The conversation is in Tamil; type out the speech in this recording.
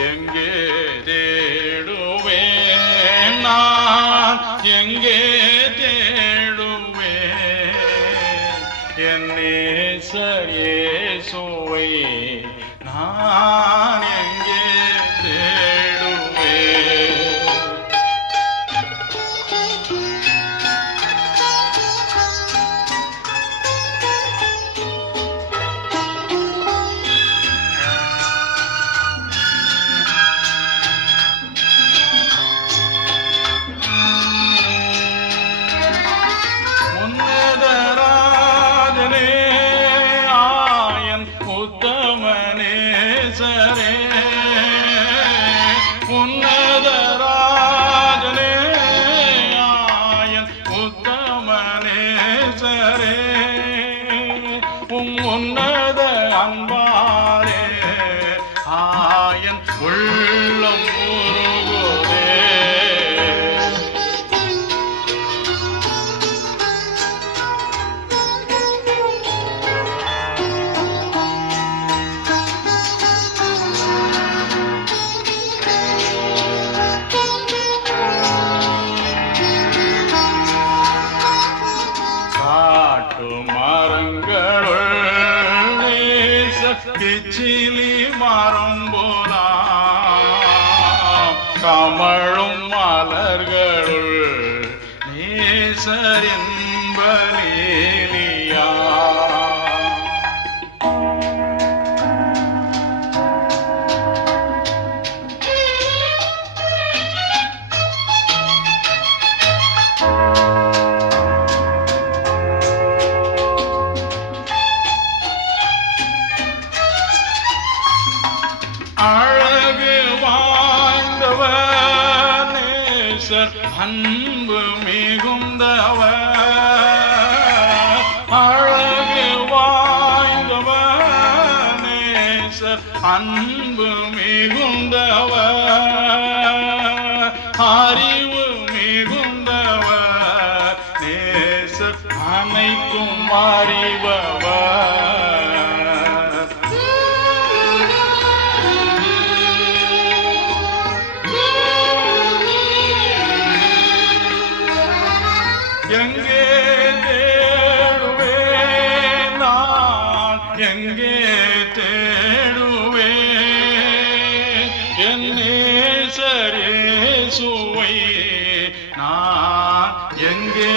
எங்கே தேடுவேன் நான்? எங்கே தேடுவேன்? என் நேசர் நான் எங்கே உத்தமனே உன்னதராஜனே ஆயன் உத்தமனே உம் உன்னத அன்பாரே ஆயன் உள் கிச்சிலி மரம் போலாம் கமழும் மலர்களுள் நேசரின் பலீலியா அழகு வாய்ந்தவர் நேசர் அன்பு மிகுந்தவர். அழகு வாய்ந்தவர் நேசர் அன்பு மிகுந்தவர். அறிவு மிகுந்தவர் நேசர் அனைத்தும் அறிபவர். எங்கே தேடுவே? என் சரே சுவை நான் எங்கே